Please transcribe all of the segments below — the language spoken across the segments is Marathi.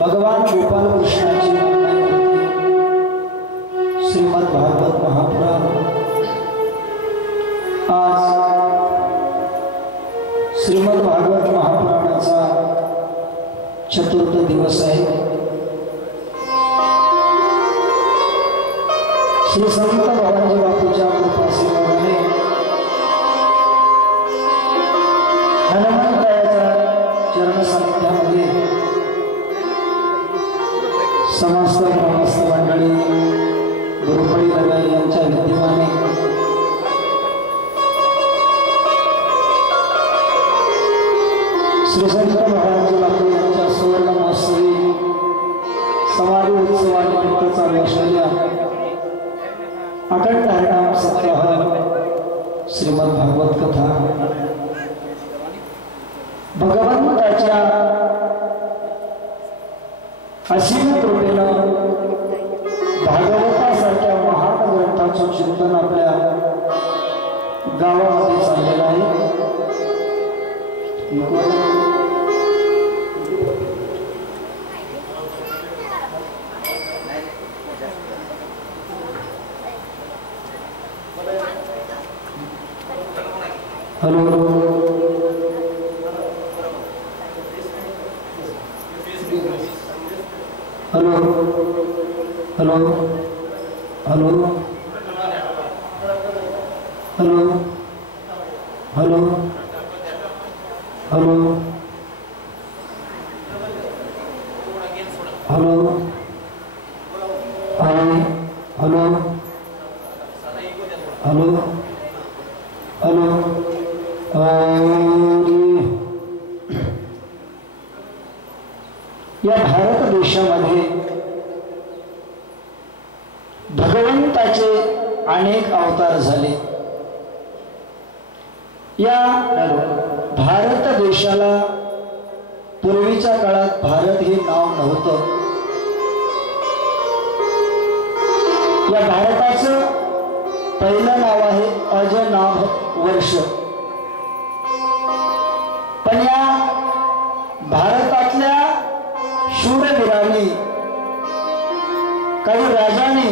भगवान गोपाल कृष्णाची श्रीमद भागवत महापुराण आज श्रीमद भागवत महापुराणाचा चतुर्थ दिवस आहे। श्री संत भवानी बापूच्या कृपासेवाने हनुमंताचा समस्त ग्रामस्थ मंडळी गुरुफळी नगर यांच्या विद्यमाने श्री संत महाराज बापू यांच्या सुवर्ण महोत्सवी समाधी उत्सवानिमित्त चालू असलेल्या अखंड हरिनाम सप्ताह श्रीमद भागवत कथा भगवंताच्या असीम कृपेनं भागवतासारख्या महान ग्रंथाचं चिंतन आपल्या गावामध्ये चाललेलं आहे. Hello hello hello hello hello hello hello hello hello hello hello या भारत देशामध्ये भगवंताचे अनेक अवतार झाले. या भारत देशाला पूर्वीच्या काळात भारत हे नाव नव्हतं. या भारताचं पहिलं नाव आहे अजनाभ वर्ष. पण या भारतातल्या शूरवीरांनी काही राजांनी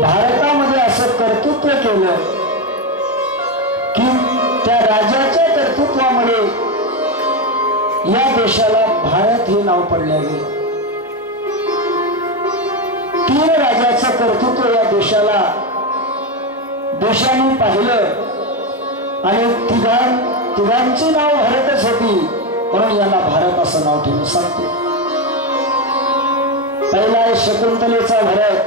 भारतामध्ये असं कर्तृत्व केलं की त्या राजाच्या कर्तृत्वामुळे या देशाला भारत हे नाव पडले गेले. 3 राजाचं कर्तृत्व या देशाने पाहिलं आणि तिघांची नाव भारतच होती म्हणून यांना भारत असं नाव ठेवून सांगतो. पहिला आहे शकुंतलेचा भरत,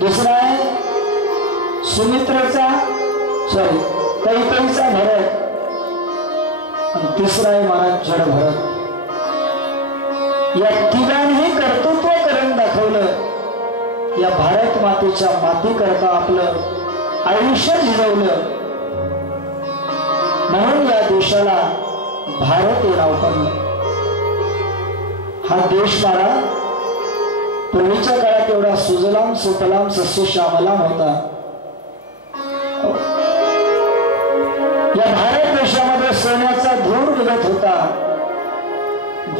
दुसरा आहे सुमित्रेचा कैकेयीचा भरत आणि तिसरा आहे महाराज जड भरत. या तिघांनी कर्तृत्व करून दाखवलं. या भारत मातेच्या मातीकरता आपलं आयुष्य झिजवलं म्हणून या देशाला भारत हे नाव पडलं. हा देश मारा पूर्वीच्या काळात एवढा सुजलाम सुफलाम सस्यश्यामलाम होता. या भारत देशामध्ये सोन्याचा धूर निघत होता.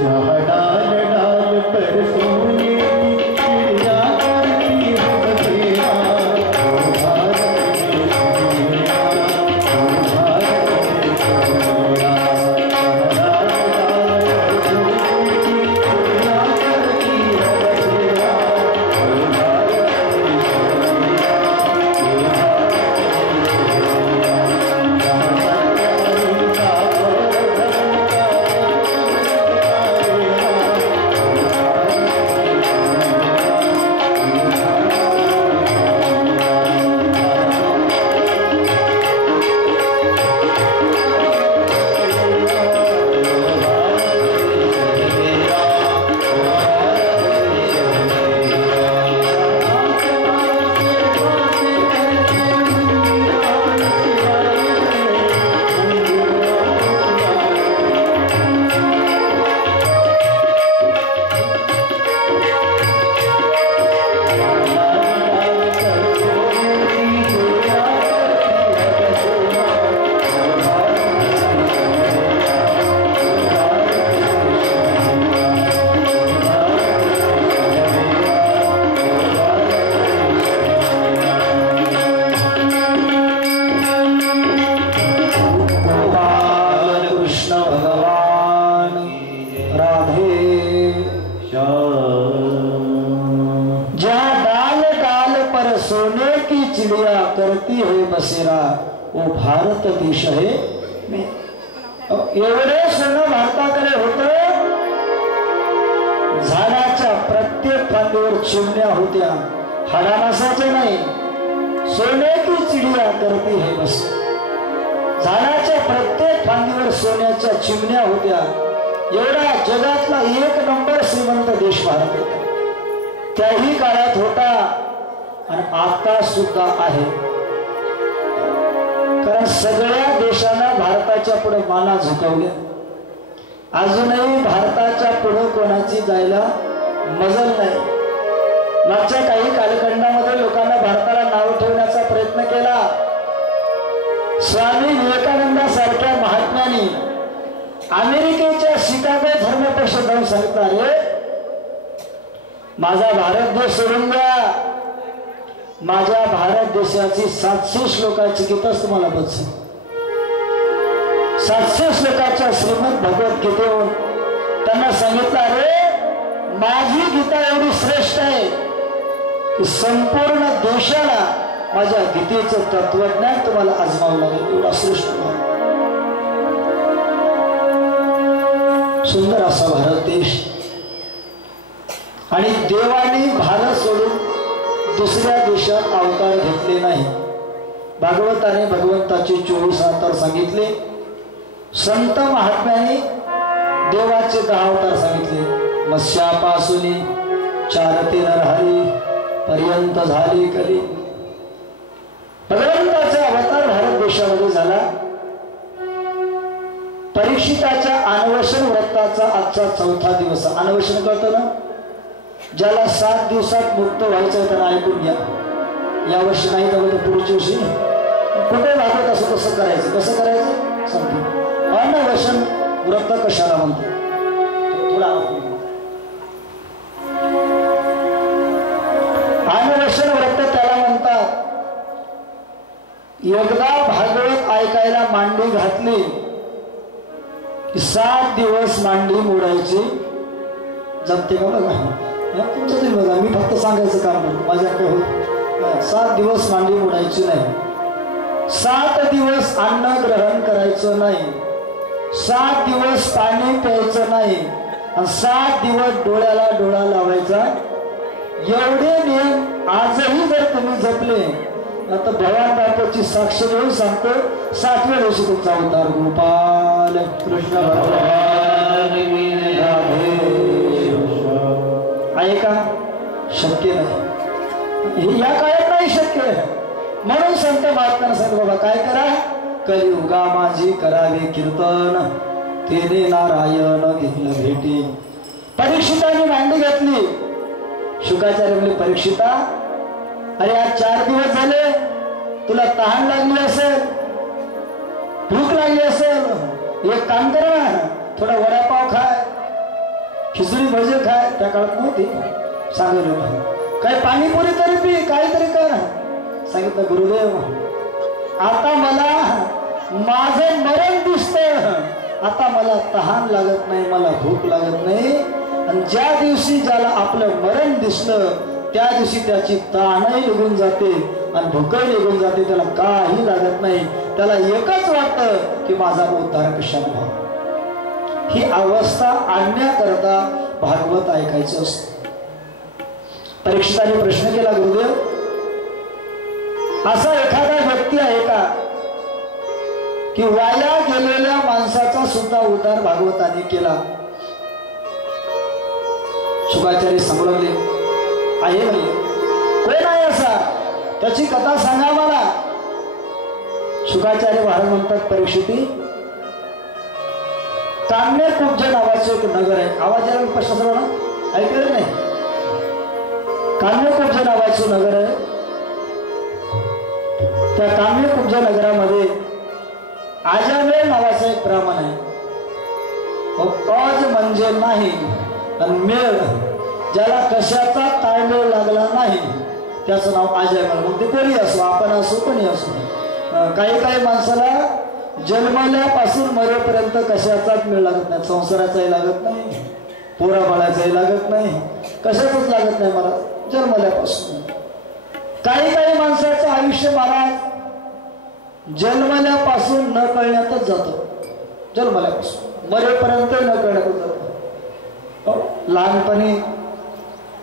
जहाँ डाल डाल पर सोने की चिड़िया करती हो बसेरा, चिड़िया करती है बसेरा, वो भारत देश है. एवढे सोनं भारताकडे होतं, झाडाच्या प्रत्येक फांदीवर चिमण्या होत्या, हाडा नसायचे नाही, सोने की चिडिया करती है बस. झाडाच्या प्रत्येक फांदीवर सोन्याच्या चिमण्या होत्या. एवढा जगातला एक नंबर श्रीमंत देश भारत होता, त्याही काळात होता आणि आता सुद्धा आहे. कारण सगळ्या देशांना भारताच्या पुढे माना झुकवल्या. अजूनही भारताच्या पुढे कोणाची जायला मजल नाही. मागच्या काही कालखंडामध्ये लोकांना भारताला नाव ठेवण्याचा प्रयत्न केला. स्वामी विवेकानंदासारख्या महात्म्यांनी अमेरिकेच्या शिकागो धर्मपक्ष जाऊन सांगितलं, रे माझा भारत देश सोडून द्या, माझ्या भारत देशाची 700 श्लोकाची गीताच तुम्हाला बघ. 700 श्लोकाच्या श्रीमद भगवद्गीतेवर त्यांना सांगितलं, अरे माझी गीता एवढी श्रेष्ठ आहे की संपूर्ण देशाला माझ्या गीतेचं तत्वज्ञान तुम्हाला आजमावं लागेल. एवढा श्रेष्ठ सुंदर असा भारत देश. आणि देवाने भारत सोडून दुसऱ्या देशात अवतार घेतले नाही. भागवताने भगवंताचे 24 अवतार सांगितले. संत महात्म्याने देवाचे 10 अवतार सांगितले. मत्स्यापासून 4 ते नरहरी पर्यंत झाली कली. भगवंताचा अवतार भारत देशामध्ये झाला. परीक्षिताच्या अन्वेषण व्रताचा आजचा 4था दिवस. अन्वेषण करतो ना, ज्याला 7 दिवसात मुक्त व्हायचं त्यांना ऐकून घ्या. यावर्षी नाही तर पुढच्या वर्षी कुठे लागत असं कसं करायचं, कसं करायचं सांगतो. अन्वेषण व्रत कशाला म्हणतो थोडा. अन्वेषण व्रत त्याला म्हणतात, एकदा भागवत ऐकायला मांडी घातली की 7 दिवस मांडी मोडायची. जमते का बघा, तुमचं तुम्ही बघा, मी फक्त सांगायचं काम करतो, माझ्याकडे होत. 7 दिवस मांडी मोडायची नाही, 7 दिवस अन्न ग्रहण करायचं नाही, 7 दिवस पाणी प्यायचं नाही, आणि 7 दिवस डोळ्याला डोळा लावायचा. एवढे नियम आजही जर तुम्ही जपले आता भगवान बापाची साक्ष देऊन सांगतो, 7व्या दिवशी तुमचा अवतार गोपाल कृष्ण भगवान आहे का? शक्य नाही, या काळात नाही शक्य. म्हणून संत महात्म्यांना सांगतो, बाबा काय करा, कलियुगा माझी करावे कीर्तन, तेने नारायण घेतलं भेटी. परीक्षिताने मांडी घातली. शुकाचार्य म्हणले, परीक्षिता अरे आज 4 दिवस झाले, तुला तहान लागली असेल, भूक लागली असेल, एक काम कर ना, थोडा वडापाव खाय, खिचडी भजे खाय. त्या काळात नव्हती, सांगितलं काय पाणीपुरी तरी पी, काहीतरी कर. सांगितलं, गुरुदेव आता मला माझं मरण दिसतं, आता मला तहान लागत नाही, मला भूक लागत नाही. आणि ज्या दिवशी ज्याला आपलं मरण दिसलं त्या दिवशी त्याची तहानही निघून जाते आणि भूकही निघून जाते, त्याला काही लागत नाही. त्याला एकच वाटतं की माझा उद्धार कशाने व्हावा. ही अवस्था आणण्याकरता भागवत ऐकायचं असतं. परीक्षिताने प्रश्न केला, गुरुदेव असा एखादा व्यक्ती आहे का की वाया गेलेल्या माणसाचा सुद्धा उद्धार भागवताने केला? शुकाचार्य सांगू लागले, आहे म्हणजे कोण आहे असा, त्याची कथा सांगा मला. शुकाचार्य महाराज म्हणतात, परीक्षिती काम्यकुब्ज नावाचे एक नगर आहे. आवाज यायला स्पष्ट ना, ऐकलं नाही? काम्यकुब्ज नावाचे नगर आहे. त्या काम्यकुब्ज नगरामध्ये आजामेळ नावाचा एक ब्राह्मण आहे. अज म्हणजे नाही आणि मेळ, ज्याला कशाचा ताळमेळ लागला नाही त्याचं नाव आजामेळ. मग ते कोणी असो, आपण असो, कोणी असो. काही काही माणसाला जन्मल्यापासून मरेपर्यंत कशाचाच मेळ लागत नाही, संसाराचाही लागत नाही, पोराबाळाचाही लागत नाही, कशाचंच लागत नाही मला जन्मल्यापासून. काही काही माणसाचं आयुष्य महाराज जन्मल्यापासून न कळण्यातच जातं. जन्मल्यापासून मरेपर्यंत न कळत होतं. लहानपणी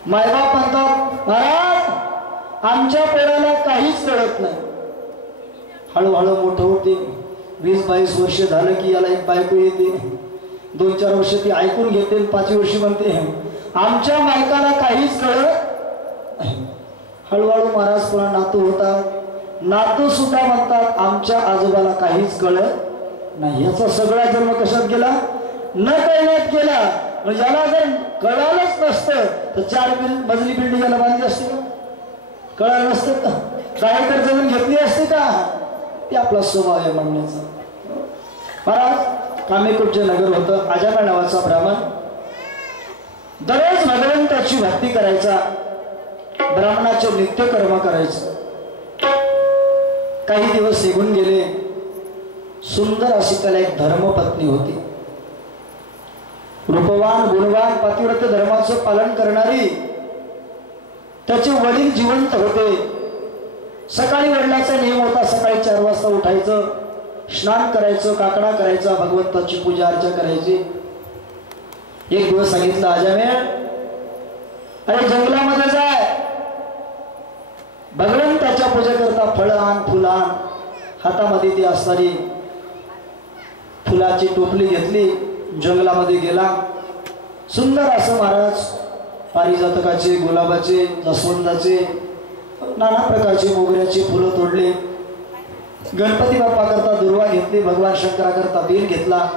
मायबाप म्हणतात महाराज आमच्या पोराला काहीच कळत नाही. हळूहळू मोठं होते. 20-22 वर्ष झालं की याला एक बायको येते. 2-4 वर्ष ती ऐकून घेते. 5 वर्षी म्हणते आमच्या मायकाला काहीच कळत. हळूहळू महाराज पुन्हा नातू होतात. नातू सुद्धा म्हणतात आमच्या आजोबाला काहीच कळत नाही. याचा सगळा जन्म कशात गेला? न कळण्यात गेला. याला जर कळालंच नसतं तर 4 मजली बिल्डिंग याला बांधली असते का? कळालं नसतं का? काय तर जमीन घेतली असते का? ते आपला स्वभाव आहे म्हणण्याचा. महाराज कामेकुटचे नगर होतं. आजाबा नावाचा ब्राह्मण दररोज भगवंताची भक्ती करायचा. ब्राह्मणाचे नित्यकर्म करायचं. काही दिवस निघून गेले. सुंदर अशी त्याला एक धर्मपत्नी होती. रूपवान गुणवान पतिव्रत धर्माचं पालन करणारी. त्याचे वडील जिवंत होते. सकाळी वडिलांचा नियम होता सकाळी 4 वाजता उठायचं, स्नान करायचं, काकडा करायचा, भगवंताची पूजा अर्चा करायची. एक दिवस सांगितलं आजामे अरे जंगलामध्ये जाय, भगवंताच्या पूजा करता फळ आण फुलं आण. हातामध्ये ती असणारी फुलाची टोपली घेतली. जंगलामध्ये गेला. सुंदर असं महाराज पारिजातकाचे, गुलाबाचे, जास्वंदाचे, नाना प्रकारचे मोगऱ्याची फुलं तोडले. गणपती बाप्पा करता दुर्वा घेतली. भगवान शंकरा करता बेल घेतला.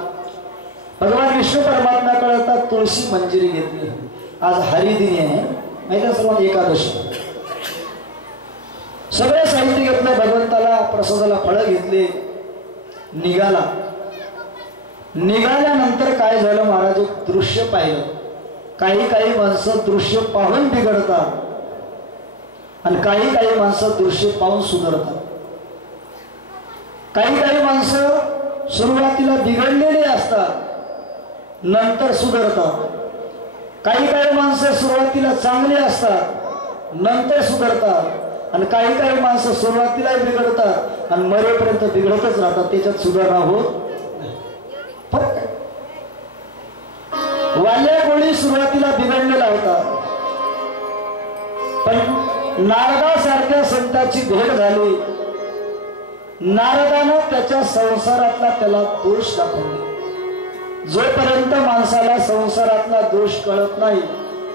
भगवान विष्णू परमात्मा करता तुळशी मंजिरी घेतली. आज हरिदिनी आहे माहिती सर्वांना, एकादशी. सगळे साहित्य घेतलं. भगवंताला प्रसादाला फळं घेतले. निघाला. निघाल्यानंतर काय झालं महाराज? एक दृश्य पाहिलं. काही माणसं दृश्य पाहून बिघडतात आणि काही माणसं दृश्य पाहून सुधारतात. काही माणसं सुरुवातीला बिघडलेली असतात, नंतर सुधारतात. काही माणसं सुरुवातीला चांगली असतात, नंतर सुधारतात. आणि काही माणसं सुरुवातीला बिघडतात आणि मरेपर्यंत बिघडतच राहतात. त्याच्यात सुधारणा होत. फरक आहे. वाल्या गोळी सुरुवातीला बिघडलेला होता, पण नारदासारख्या संताची भेट झाली. नारदानं त्याच्या संसारातला त्याला दोष दाखवले. जोपर्यंत माणसाला संसारातला दोष कळत नाही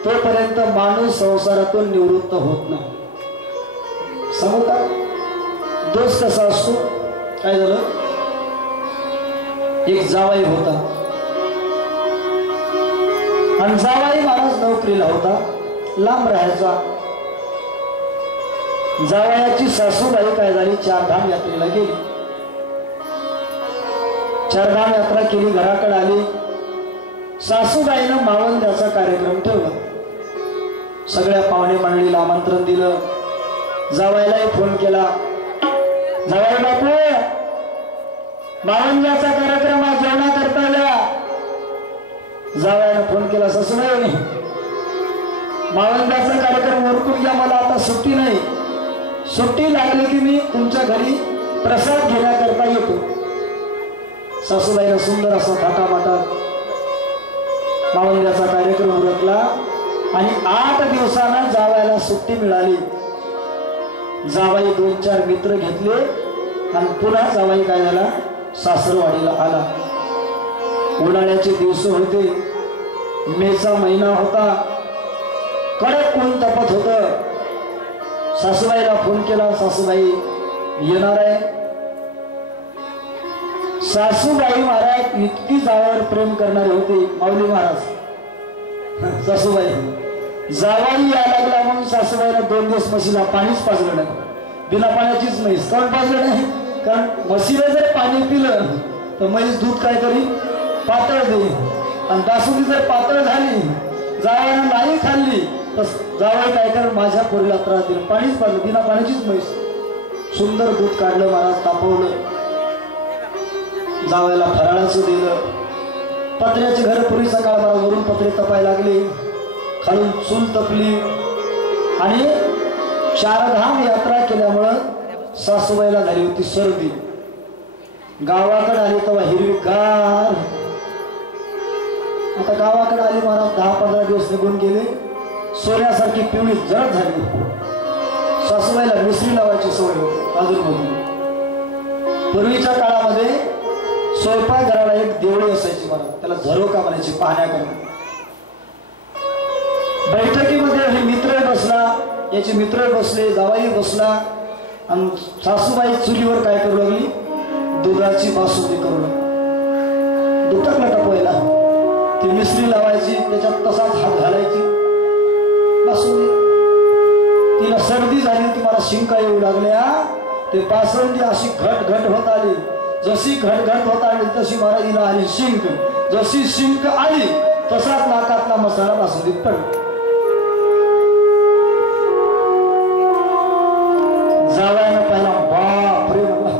तोपर्यंत माणूस संसारातून निवृत्त होत नाही. सांगू का दोष कसा असतो? काय झालं? एक जावाई होता आणि जावाई महाराज नोकरीला होता, लांब राहायचा. जावयाची सासूबाई काय झाली? 4 धाम यात्रेला गेली. 4 धाम यात्रा केली, घराकडे आली. सासूबाईनं मावंद्याचा कार्यक्रम ठेवला. सगळ्या पाहुणे मंडळीला आमंत्रण दिलं. जावयालाही फोन केला. जावई बापू मावंद्याचा कार्यक्रम आज जेवणा करता आला. जावयानं फोन केला. सासूबाई मावंद्याचा कार्यक्रम उरकून घ्या, मला आता सुट्टी नाही. सुट्टी लागली की मी तुमच्या घरी प्रसाद घेण्याकरता येतो. सासूबाईला सुंदर असा थाटामाटात मावंद्याचा कार्यक्रम उरकला आणि 8 दिवसांना जावयाला सुट्टी मिळाली. जावाई 2-4 मित्र घेतले आणि पुन्हा जावाई काय झाला? सासरवाडीला आला. उन्हाळ्याचे दिवस होते. मेचा महिना होता. कडक ऊन तपत होतं. सासूबाईला फोन केला. सासूबाई येणार आहे. सासूबाई महाराज इतकी जावयावर प्रेम करणारे होते. माऊली महाराज सासूबाई जावाई यायला लागला म्हणून सासूबाईला 2 दिवस म्हशीला पाणीच पाजलं नाही. बिना पाण्याचीच म्हैस. काऊन पाजलं नाही? कारण म्हशीला जर पाणी पिलं तर म्हैस दूध काय करी? पातळ देईल. आणि दासुदी जर पातळ झाली, जावयानं नाही खाल्ली तर जावई काय कर? माझ्या पोरीला त्रास दिला. पाणीच पाजलं, बिना पाण्याचीच म्हैस. सुंदर दूध काढलं महाराज, तापवलं. जावयाला फराळाचं दिलं. पत्र्याचे घर पुरी सकाळ मला वरून पत्रे तपायला लागले. खालून चूल तपली आणि 4 धाम यात्रा केल्यामुळं सासूबाईला झाली होती सर्दी. गावाकडे आली तेव्हा हिरवीगार. आता गावाकडे आली महाराज 10-15 दिवस निघून गेले. सोन्यासारखी पिवळी जळत झाली. सासूबाईला मिसरी लावायची सवय होती अजूनमधून. पूर्वीच्या काळामध्ये स्वयंपाकघराला एक देवळी असायची महाराज, त्याला झरोका म्हणायची पाहण्याकरता. बैठकीमध्ये हे मित्र बसला, याचे मित्र बसले, जावाई बसला आणि सासूबाई चुलीवर काय करू लागली, दुधाची बासुंदी करू लागली. दुटकला टपवायला ती मिसरी लावायची, त्याच्यात तसाच हात घालायची बासुंदी. तिला सर्दी झाली, तुम्हाला शिंका येऊ लागल्या. ते बासुंदी अशी घट घट होत आली. जशी घट घट होत आली तशी महाराजीला आली शिंक. जशी शिंक आली तसाच नाकातला मसाला बासुंदीत पडला. जावयानं पहिला बापरे म्हणला,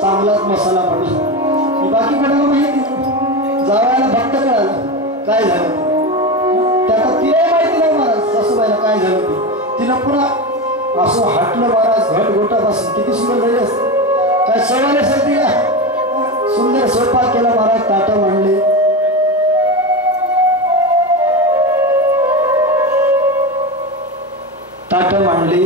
चांगलाच मसाला पडला. बाकी कोणाला माहिती, जावयाला फक्त कळालं काय झालं. त्याला तिला माहिती नाही महाराज सासूबाईला काय झालं ते. तिनं पुन्हा असं हाटलं महाराज घट गोटापासून. किती सुंदर झाली असते, काय सवय असेल तिला. सुंदर स्वयंपाक केला महाराज, ताटं मांडले. ताटं मांडली,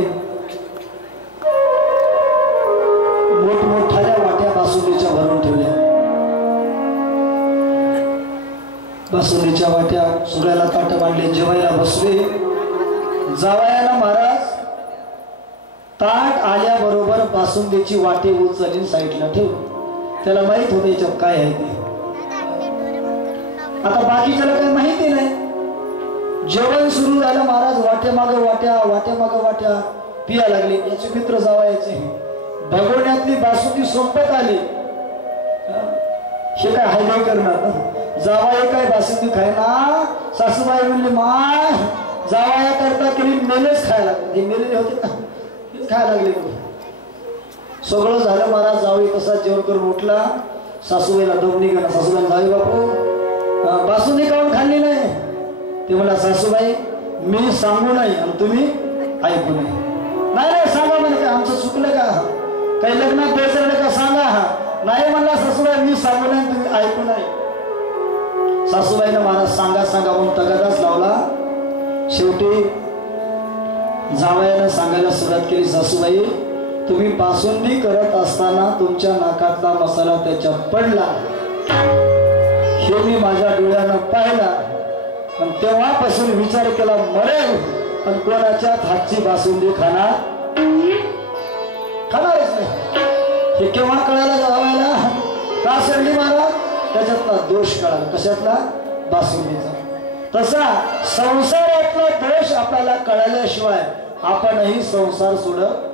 मोठमोठ्या वाट्या बासुंदीच्या भरून ठेवल्या. बासुंदीच्या वाट्या सगळ्याला ताट मांडले. जेवायला बसले. जावयाला महाराज ताट आल्याबरोबर बासुंदीची वाटी उचलली साईडला ठेवली. त्याला माहित होतं याच्यात काय आहे ते. आता बाकीच्याला काही माहिती नाही. जेवण सुरू झालं महाराज, वाट्या मागं वाट्या, वाट्या मागं वाट्या पिया लागले. याचे मित्र जावयाचे भगवण्यातली बासुंदी संपत आली. हे काय हायदे करणार, जावाय काय बासुंदी खायला. सासूबाई म्हणली माय जावाया करता केली मेलेच खायला लागले. मेलेले होते ना, खायला लागले. सगळं झालं महाराज. जावई तसा जेवण करून उठला. सासूबाईला दम निघाला. सासूबाई जावी बापू बासुंदी काऊन खाल्ली नाही. ते म्हणला सासूबाई मी सांगू नाही आणि तुम्ही ऐकू नाही. नाही सांगा म्हणे, काय आमचं चुकलं का, काही लग्नात द्यायचं का सांगा. नाही म्हणला सासूबाई मी सांगू नाही तुम्ही ऐकू नाही. सासूबाईनं महाराज सांगा सांगा म्हणून तगादाच लावला. शेवटी जावयानं सांगायला सुरुवात केली, सासूबाई तुम्ही बासुंदी करत असताना तुमच्या नाकातला मसाला त्याच्यात पडला, हे मी माझ्या डोळ्यानं पाहिला. आणि तेव्हापासून विचार केला मरेल पण कोणाच्या हातची बासुंदी खाणारच नाही. हे केव्हा कळायला जावायला का सरली महाराज, त्याच्यातला दोष कळाला. कशातला, बासुंदीचा. तसा संसारातला दोष आपल्याला कळाल्याशिवाय आपणही संसार सोडत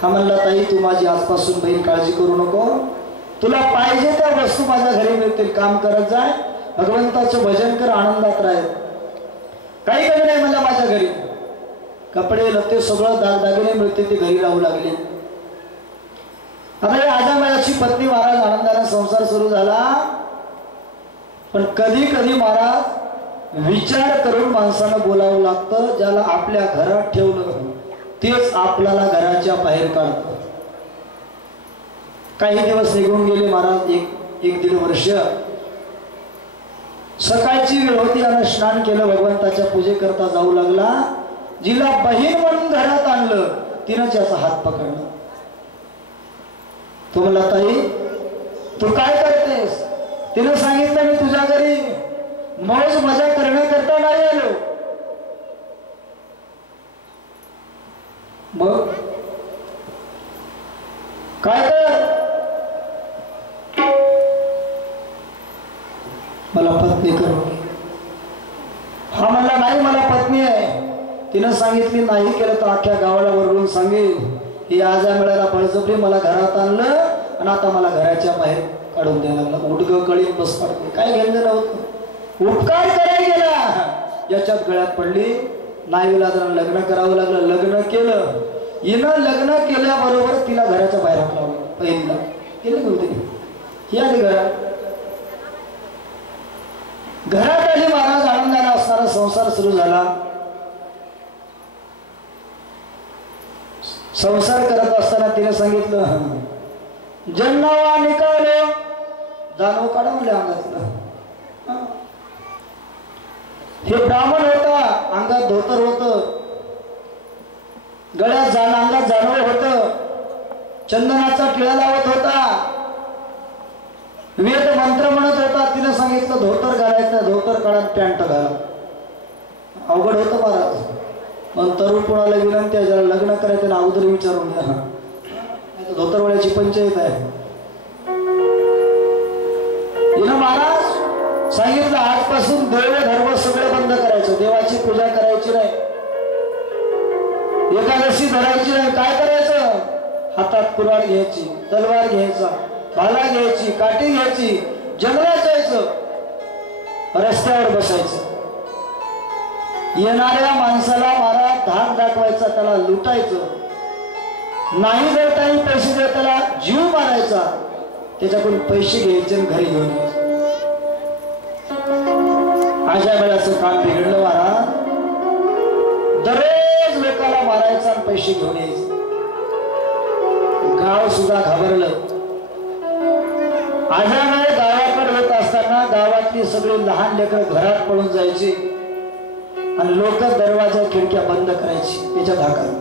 हा म्हणला ताई तू माझी आजपासून बहीण काळजी करू नको. तुला पाहिजे त्या वस्तू माझ्या घरी मिळतील. काम करत जाय, भगवंताचं भजन कर, आनंदात राह. काही कमी नाही म्हणला माझ्या घरी. कपडे लत्ते सगळं दागदागिने मिळते ते घरी राहू लागले. आता या आजामायाची पत्नी महाराज आनंदाने संसार सुरू झाला. पण कधी कधी महाराज विचार करून माणसानं बोलावं लागतं. ज्याला आपल्या घरात ठेवलं तेच आपल्याला घराच्या बाहेर काढतं. काही दिवस निघून गेले महाराज, एक दीड वर्ष. सकाळची वेळ होती आणि स्नान केलं, भगवंताच्या पूजेकरता जाऊ लागला. जिला बहीण म्हणून घरात आणलं तिनं त्याचा हात पकडला. तो म्हणला, ताई तू काय करतेस? तिनं सांगितलं, मी तुझ्या घरी मौज मजा करण्याकरता नाही आलो. मग काय कर? मला पत्नी करू. हा म्हणला, नाही मला पत्नी आहे. तिनं सांगितली, नाही केलं तर अख्ख्या गावाला वरडून सांगेल ही आजा मिळायला बळजबरी मला घरात आणलं आणि आता मला घराच्या बाहेर काढून द्यायला लागला. उडगं कळीत बस पडते, काय घेणं नव्हतं. उपकार करायला गेला याच्यात गळ्यात पडली. नाही विलाजानं लग्न करावं लागलं. लग्न केलं. हिनं लग्न केल्याबरोबर तिला घराच्या बाहेर लावलं. पहिला केली नव्हती ही आली घरात. घरात आली. महाराज आनंदाने असणारा संसार सुरू झाला. संसार करत असताना तिने सांगितलं, जन्नावा निकालो, जानव काढा म्हणले अंगातलं. हे ब्राह्मण होता, अंगात धोतर होत, गळ्यात अंगात जानव होत, चंदनाचा टिळा लावत होता, वेद मंत्र म्हणत होता. तिने सांगितलं धोतर घालायचं, धोतर काढा, पॅन्ट घाला. अवघड होतं महाराज. पण तरुण कोणाला विनंती आहे, ज्याला लग्न करायचं ना अगोदर विचारून घ्या. धोतरवाड्याची पंचायत आहे. हिनं महाराज सांगितलं, आजपासून देव धर्म सगळं बंद करायचं. देवाची पूजा करायची नाही, एकादशी धरायची नाही. काय करायचं? हातात कुऱ्हाड घ्यायची, तलवार घ्यायचा, भाला घ्यायची, काठी घ्यायची, जंगलात जायचं, रस्त्यावर बसायचं. येणाऱ्या माणसाला महाराज धाक दाखवायचा, त्याला लुटायचं. नाही जर काही पैसे देत त्याला जीव मारायचा, त्याच्याकडून पैसे घ्यायचे आणि घरी घेऊन यायचे. अशा वेळाचं काम बिघडलं महाराज. दररोज लोकांना मारायचा आणि पैसे घेऊन यायचे. गाव सुद्धा घाबरलं. अशामुळे गावाकडे येत असताना गावातली सगळी लहान लेकरं घरात पळून जायची आणि लोक दरवाजा खिडक्या बंद करायची त्याच्या धाकाला.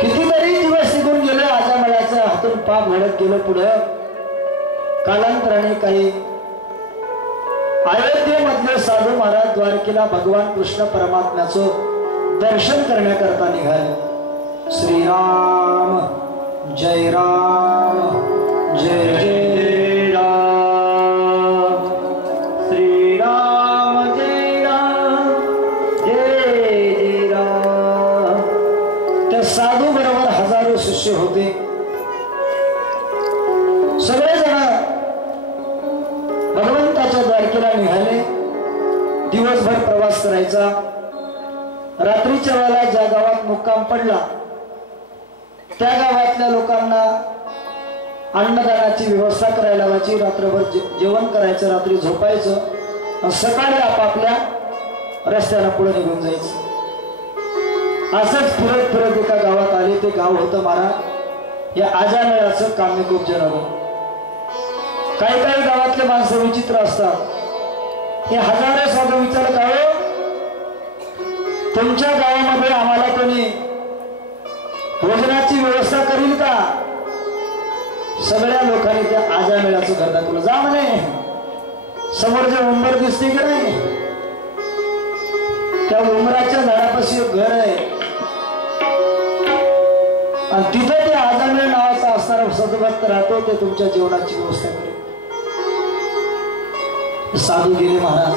कितीतरी दिवस निघून गेले. आजामळ्याचं हातून पाप घडत गेलं. पुढं कालांतराने काही अयोध्येमधले साधू महाराज द्वारकेला भगवान कृष्ण परमात्म्याचं दर्शन करण्याकरता निघाले. श्रीराम जय राम जय जय राम, श्रीराम जय राम जय जय राम. त्या साधू बरोबर हजारो शिष्य होते. सगळेजण भगवंताच्या द्वारकेला निघाले. दिवसभर प्रवास करायचा. रात्रीच्या वेळेला ज्या गावात मुक्काम पडला त्या गावातल्या लोकांना अन्नदानाची व्यवस्था करायला लावायची. रात्रभर जेवण करायचं, रात्री झोपायचं आणि सकाळी आपापल्या रस्त्याला पुढे निघून जायचं. असंच फिरत फिरत एका गावात आले. ते गाव होतं महाराज या आजामेळाचं कामे खूप जण. काही काही गावातले माणसं विचित्र असतात. हे हजारो साधू विचारत आहो, तुमच्या गावामध्ये आम्हाला कोणी भोजनाची व्यवस्था करील का? सगळ्या लोकांनी त्या आजामेळाचं घर दाखवलं. जा म्हणे, समोर जे उंबर दिसते की नाही त्या उंबराच्या झाडापाशी एक घर आहे आणि तिथे ते आजामेळ नावाचा असणारा सद्भक्त राहतो. ते तुमच्या जेवणाची व्यवस्था करेल. साधू गेले महाराज.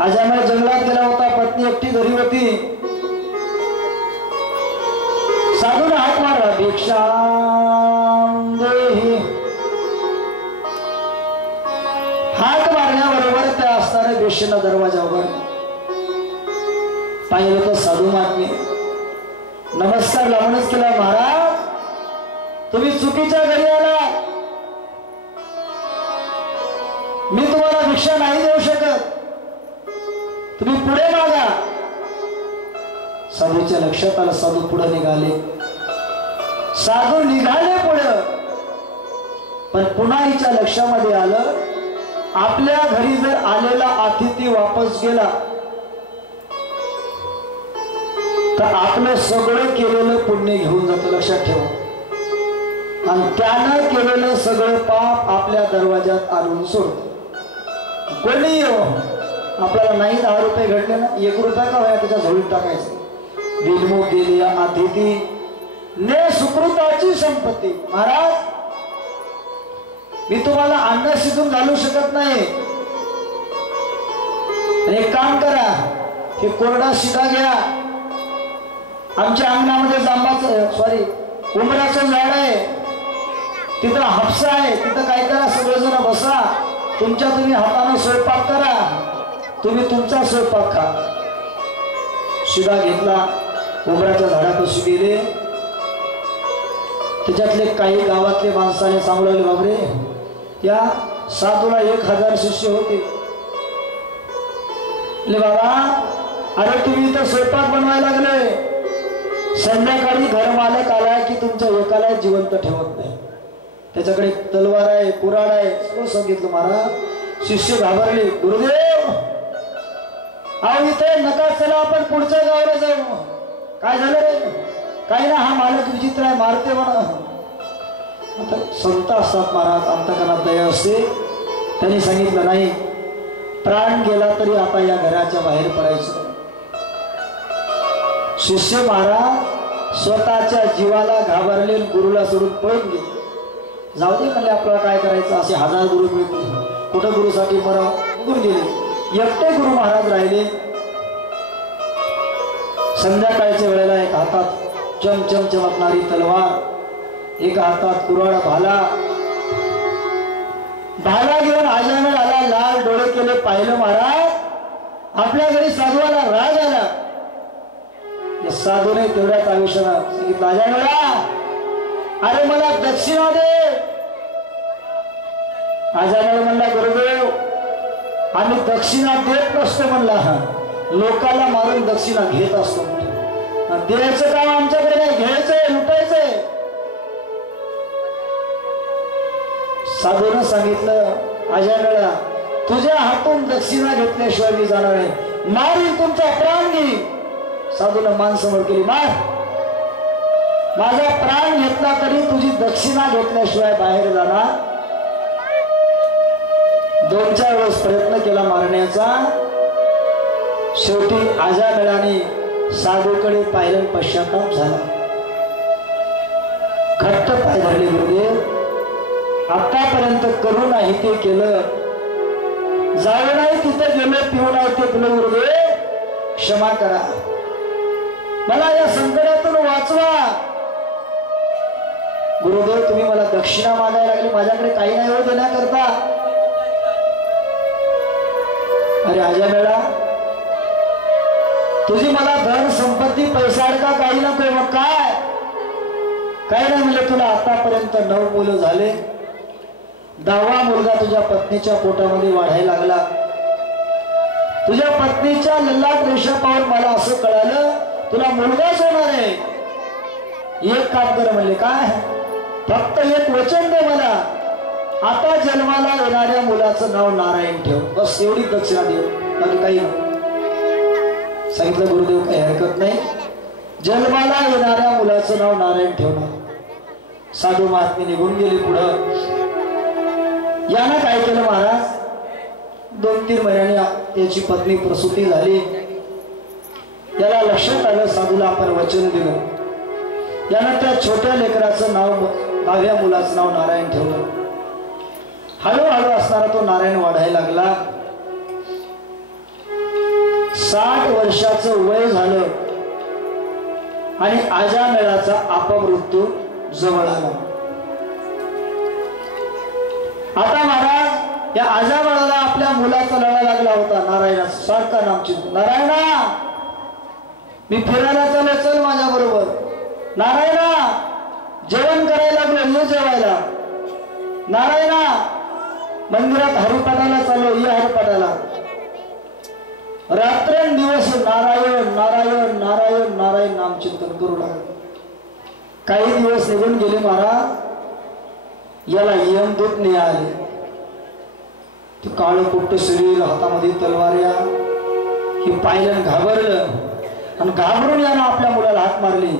आजामेळ जंगलात गेला होता. पत्नी एकटी घरी होती. साधूने हात मारला, भिक्षाम देहि. हात मारण्याबरोबर त्या असणाऱ्या बेशीला दरवाजा उघडला. पाहिलं तर साधू महात्मे नमस्कार लावूनच केला. महाराज तुम्ही चुकीच्या घरी आला. मी तुम्हाला भिक्षा नाही देऊ शकत. तुम्ही पुढे मागा. साधूच्या लक्षात आलं. साधू पुढे निघाले. साधू निघाले पुढे. पण पुन्हा हिच्या लक्षामध्ये आलं, आपल्या घरी जर आलेला अतिथी वापस गेला तर आपलं सगळं केलेलं पुण्य घेऊन जातो, लक्षात ठेवा. आणि त्यानं केलेलं सगळं पाप आपल्या दरवाजात आणून सोडतो. कोणी आपल्याला नाही 10 रुपये घडले ना, 1 रुपया का व्हाया त्याच्या झोळीत टाकायचं. बिनमुख गेली अतिथी ने सुकृताची संपत्ती. महाराज, मी तुम्हाला अन्न शिजून घालू शकत नाही. एक काम करा, हे कोरडा शिदा घ्या. आमच्या अंगणामध्ये उंबराचं झाड आहे, तिथं हापसा आहे, तिथं काय करा, सगळेजण बसा, तुम्ही हाताने स्वयंपाक करा, तुम्ही तुमचा स्वयंपाक खा. शिदा घेतला, उंबराच्या झाडापाशी गेले. त्याच्यातले काही गावातले माणसाने सांगू लागले, बाबरे, या साधूला 1000 शिष्य होते. बाबा, अरे तुम्ही इथं स्वयंपाक बनवायला लागले, संध्याकाळी घर मालक आलाय की तुमच्या एकाला जिवंत ठेवत नाही. त्याच्याकडे तलवार आहे, कुऱ्हाड आहे, सगळं सांगितलं. महाराज, शिष्य घाबरले. गुरुदेव, अहो इथे नका, चला आपण पुढच्या गावाला जाऊ. काय झालं रे? काही ना, हा मालक विचित्र आहे, मारते म्हणा. आता संत असतात महाराज, अंतकरणात दया असते. त्यांनी सांगितलं, नाही, प्राण गेला तरी आता या घराच्या बाहेर पडायचं. शिष्य महाराज स्वतःच्या जीवाला घाबरले, गुरुला सोडून पळून गेले. जाऊ दे म्हणजे आपल्याला काय करायचं, असे 1000 गुरु मिळतील, कुठं गुरुसाठी मराव, निघून गेले. एकटे गुरु महाराज राहिले. संध्याकाळच्या वेळेला एक हातात चमचम चमकणारी तलवार, एका हातात कुऱ्हाड, भाला घेऊन आजानळ आला. लाल डोळे केले, पाहिलं महाराज, आपल्या घरी साधूला राग आला. साधूने तेवढ्याच आयुष्याला सांगितलं, आजानळा, अरे मला दक्षिणा दे. आजानळ म्हणला, गुरुदेव, आम्ही दक्षिणा देत नसतो म्हणला, लोकाला मारून दक्षिणा घेत असतो. द्यायचं काम आमच्याकडे नाही, घ्यायचंय, लुटायचंय. साधूनं सांगितलं, आजानळा, तुझ्या हातून दक्षिणा घेतल्याशिवाय मी जाणार नाही, मारून तुमचा प्राण घे. साधूनं मान समोर केली, मार, माझा प्राण घेतला तरी तुझी दक्षिणा घेतल्याशिवाय बाहेर जाणार. 2-4 वेळेस प्रयत्न केला मारण्याचा. शेवटी आजानळाने साधूकडे पाहिलं, पश्चाताप झाला. घट्ट पाय धरले, गुरुदेव, आतापर्यंत करू नाही ते केलं, जाऊ नाही तिथे गेलो, पिऊ नाही ते पिलो, गुरुदेव क्षमा करा, मला या संकटातून वाचवा. गुरुदेव, तुम्ही मला दक्षिणा मागायला लागली, माझ्याकडे काही नाही हो देण्याकरता. अरे आजानळा, तुझी मला धन संपत्ती पैसा का काही नको, मग काय नाही म्हणजे तुला आतापर्यंत 9 मुलं झाले, 10वा मुलगा तुझ्या पत्नीच्या पोटामध्ये वाढायला लागला. तुझ्या पत्नीच्या ललाट रेषा पाहून मला असं कळालं तुला मुलगाच होणार आहे. एक काम कर म्हणले, काय, फक्त एक वचन दे मला, आता जन्माला येणाऱ्या मुलाचं नाव नारायण ठेव, बस एवढी दक्षिणा देऊ, बाकी काही नाही. सांगितलं, गुरुदेव काही हरकत नाही, जन्माला येणाऱ्या मुलाचं नाव नारायण ठेवणार. साधू महात्मे निघून गेले पुढं. यानं काय केलं महाराज, 2-3 महिन्यांनी त्याची पत्नी प्रसूती झाली. याला लक्षात आलं, साधूला आपण वचन दिलं. यानं त्या छोट्या लेकराचं नाव, 10व्या मुलाचं नाव नारायण ठेवलं. हळूहळू असणारा तो नारायण वाढायला लागला. 60 वर्षाचं वय झालं आणि आजानळाचा अपमृत्यू जवळ आला. आता महाराज, या आजानळाला आपल्या मुलाचा लढा लागला होता, नारायणाचा. सारखा नाम चिंतू, नारायणा, मी फिरायला चाललो, चल माझ्या बरोबर. नारायणा, जेवण करायला लागलो, ये जेवायला. नारायणा, मंदिरात हरिपाठाला चाललो, ये हरिपाठाला. रात्रंदिवस नारायण नारायण नारायण नारायण नाम चिंतन करू लागले. काही दिवस निघून गेले महाराज. याला यमदूत आले. ते काळं कुट्ट शरीर, हातामध्ये तलवाऱ्या, हे पाहिलं घाबरलं आणि घाबरून यानं आपल्या मुलाला हात मारली.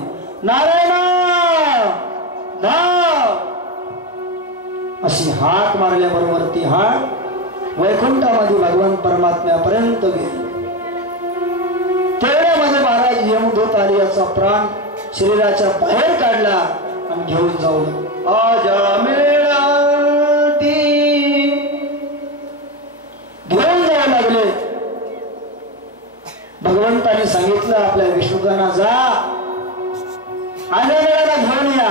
नारायणा धाव अशी हाक मारल्याबरोबर ती हाक वैकुंठामध्ये भगवान परमात्म्यापर्यंत गेली. तेवढ्यामध्ये महाराज यमदूत आले, याचा प्राण शरीराच्या बाहेर काढला आणि घेऊन जाऊन घेऊन जाऊ लागले. भगवंताने सांगितलं आपल्या विष्णुदाना, जा आल्या वेळेला घेऊन या.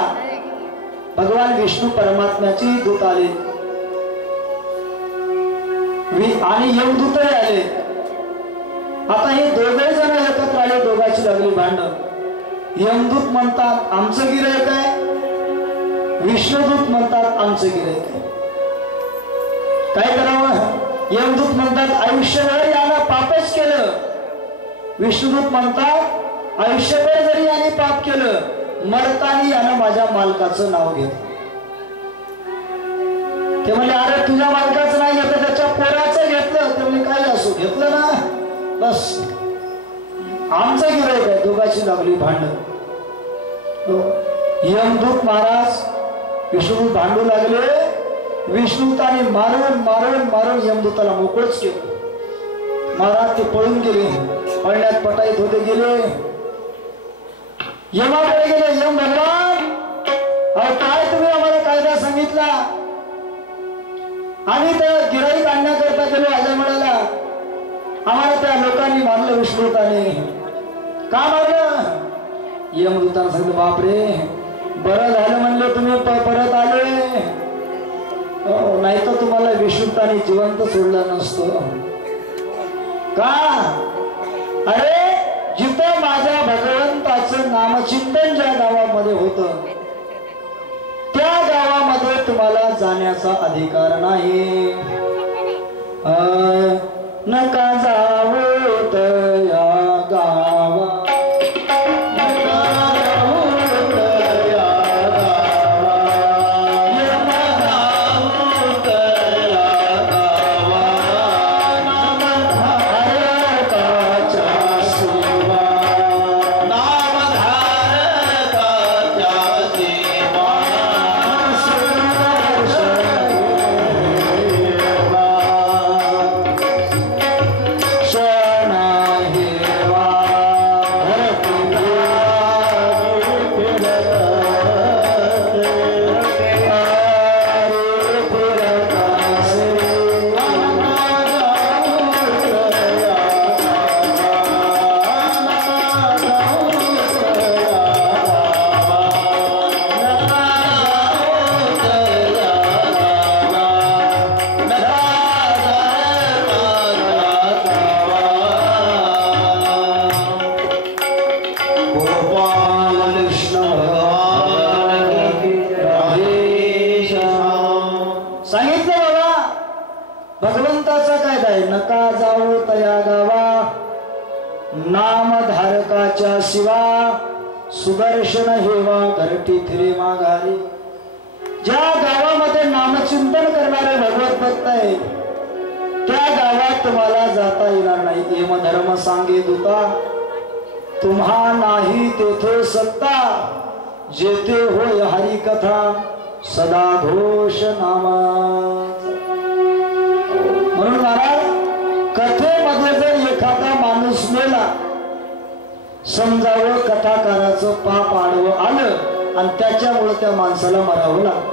भगवान विष्णू परमात्म्याचे दूत आले आणि यमदूतही आले. आता हे दोघे जण एकत्र आले, दोघांची लागली भांडण. यमदूत म्हणतात आमचं गिऱ्हाईक आहे, विष्णुदूत म्हणतात आमचं गिऱ्हाईक आहे. काय करावं? यमदूत म्हणतात आयुष्यभर यानं पापच केलं. विष्णुदूत म्हणतात आयुष्यभर जरी याने पाप केलं, मरताना यानं माझ्या मालकाचं नाव घेतलं. ते म्हणजे अरे तुझ्या मालकाचं नाही घेतलं, त्याच्या पोराचं घेतलं. ते म्हणजे काय असो, घेतलं ना बस, आमचं गिऱ्हाईक आहे. दोघांची लागली भांडण. यमदूत महाराज विष्णुदूत भांडू लागले. विष्णुदूताने मारून मारून मारून यमदूताला मोकळच केलं. महाराज ते पळून गेले, पळण्यात पटाईत होते गेले. यमाकडे गेले. यम भगवान, काय तुम्ही आम्हाला कायदा सांगितला? आम्ही त्या गिऱ्हाईक आणण्याकरता गेलो अजयमळाला, आम्हाला त्या लोकांनी मारलं. विष्णुदूताने का मारलं? यमदूताने सांगितलं बापरे, बरं झालं म्हणले तुम्ही परत आले, नाही तर तुम्हाला विष्णुदूताने जिवंत सोडलं नसतं. का? अरे जिथं माझ्या भगवंताचं नामचिंतन ज्या गावामध्ये होतं, त्या गावामध्ये तुम्हाला जाण्याचा अधिकार नाही. नका जावं त्या गावा, भगवंताचा कायदा आहे. नका जाऊ तया गावा, नामधारकाच्या शिवा, सुदर्शन हेवा घरटी फिरे माघारी. ज्या गावामध्ये नामचिंतन करणारे भगवत भक्त आहे, त्या गावात तुम्हाला जाता येणार नाही. यमधर्म सांगे दूता, तुम्हा नाही तेथे सत्ता, जेथे होय हरी कथा, सदा घोष नामा. म्हणून महाराज कथेमध्ये जर एखादा माणूस मेला, समजावं कथाकाराचं पाप आडवं आलं आणि त्याच्यामुळे त्या माणसाला मरावं लागलं.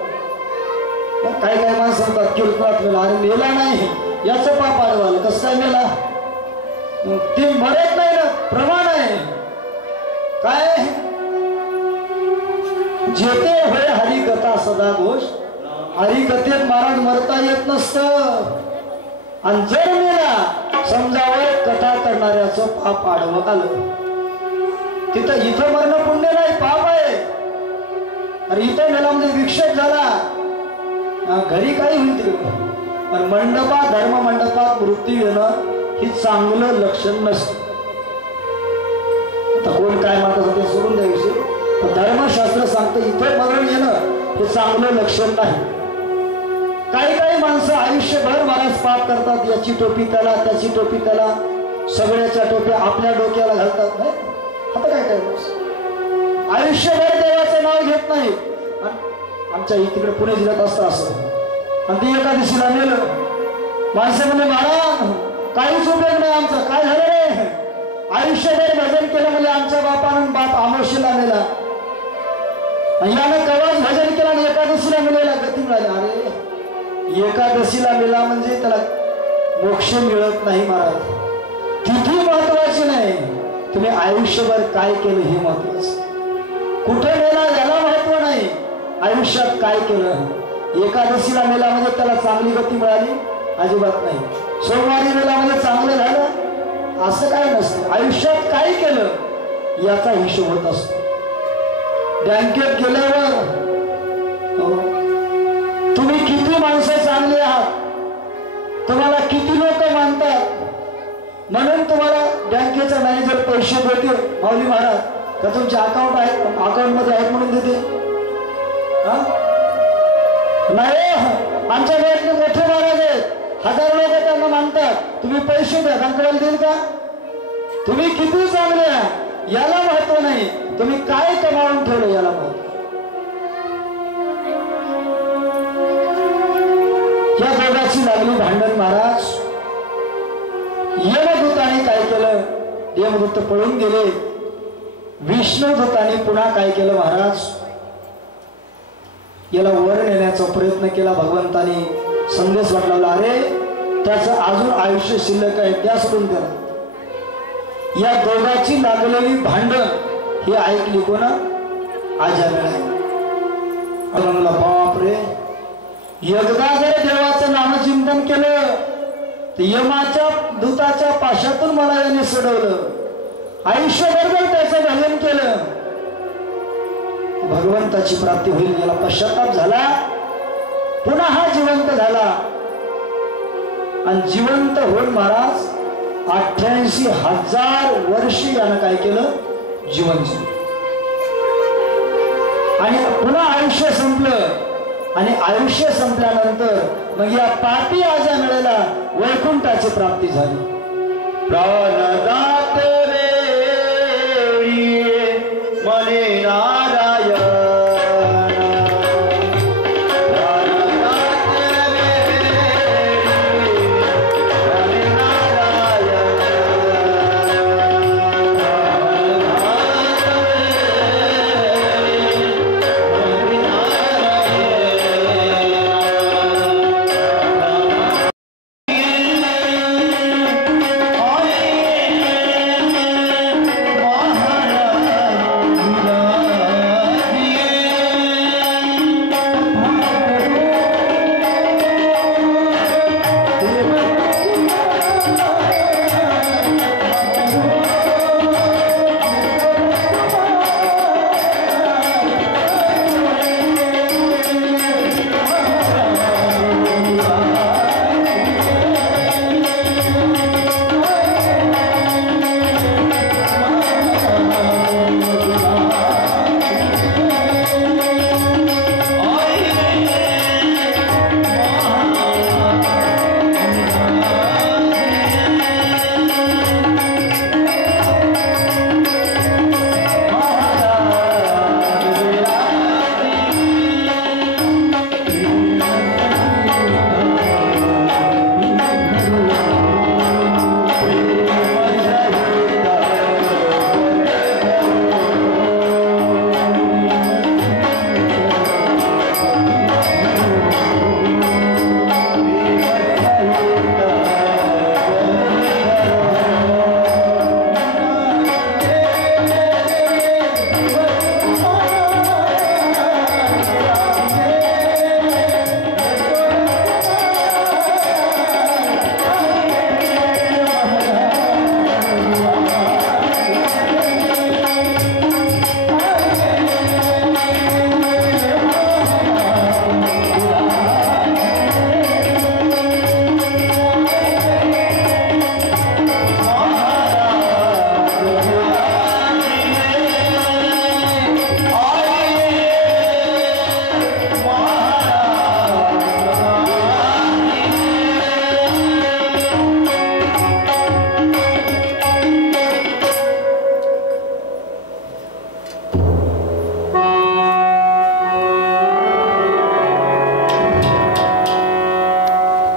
काही काही माणसं म्हणतात कीर्तनात मेला, अरे मेला नाही, याचं पाप आडवं आलं. कसं काय मेला? ते मरत नाही ना, प्रमाण आहे. काय? जेथे होय हरिकथा सदा घोष. हरिकथेत महाराज मरता येत नसतं. आणि जर मेला, समजावं कथा करणाऱ्याचं पाप आडवं आलं. तिथं इथं मरण पुण्य नाही, पाप आहे. अरे इथं मेला म्हणजे विक्षेप झाला, घरी काही होईल तिकडे. पण मंडपात, धर्म मंडपात मृत्यू येणं हे चांगलं लक्षण नसतं. आता कोण काय म्हणतात ते सोडून द्यायचे, पण धर्मशास्त्र सांगतं इथं मरण येणं हे चांगलं लक्षण नाही. काही काही माणसं आयुष्यभर महाराज पाप करतात, याची टोपी त्याला, त्याची टोपी त्याला, सगळ्याच्या टोप्या आपल्या डोक्याला घालतात. नाही आता काय काय आयुष्यभर देवाचं नाव घेत नाही. आमच्या तिकडे पुणे जिल्ह्यात असतं असं. आणि ती एकादशीला नेलं, माणसं म्हणजे महाराज काहीच उपयोग नाही आमचा. काय झालं रे? आयुष्यभर भजन केलं म्हणजे आमच्या बापानं बाप आमोशीला नेला, यानं कवाच भजन केलं आणि एकादशीला मिळाला गती मिळाली. अरे एकादशीला मिळाला म्हणजे त्याला मोक्ष मिळत नाही महाराज. तिथी महत्वाची नाही, तुम्ही आयुष्यभर काय केलं हे महत्वाचं. कुठे गेला याला महत्व नाही, आयुष्यात काय केलं. एकादशीला मेला म्हणजे त्याला चांगली गती मिळाली अजिबात नाही. सोमवारी मेला म्हणजे चांगलं झालं असं काय नसतं. आयुष्यात काय केलं याचा हिशोब होत असतो. बँकेत गेल्यावर तुम्ही किती माणसं चांगली आहात, तुम्हाला किती लोक मानतात, म्हणून तुम्हाला बँकेचा मॅनेजर पैसे देते. माऊली महाराज तर तुमचे अकाउंट आहेत, अकाउंट मध्ये आहेत म्हणून देते. नाही, आमच्या घरातले मोठे महाराज आहेत, 1000 लोक त्यांना मानतात, तुम्ही पैसे द्या, बँकेवाला देईल का? तुम्ही किती चांगले आहात याला महत्व नाही, तुम्ही काय कमावून ठेवलं याला महत्व. या दोघांची लागली भांडण महाराज. यमदूताने काय केलं? यमदूत पळून गेले. विष्णुदूताने पुन्हा काय केलं महाराज? याला वर नेण्याचा प्रयत्न केला. भगवंतानी संदेश पाठवला, अरे त्याचं अजून आयुष्य शिल्लक आहे, त्या सोडून त्याला. या दोघांची लागलेली भांडण ही ऐकली कोणा? आजाराने. म्हणला बाप रे, एकदा जर देवाचं नामचिंतन केलं तर यमाच्या दूताच्या पाशातून मला याने सोडवलं. आयुष्यभर जर त्याचं भजन केलं भगवंताची प्राप्ती होईल. याला पश्चाताप झाला, पुन्हा हा जिवंत झाला. आणि जिवंत होऊन महाराज 88,000 वर्ष यानं काय केलं? जीवन जगलं. आणि पुन्हा आयुष्य संपलं. आणि आयुष्य संपल्यानंतर मग या पापी आजा मिळाला वैकुंठाची प्राप्ती झाली. प्राणदात वेळी मने नारायण,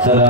चला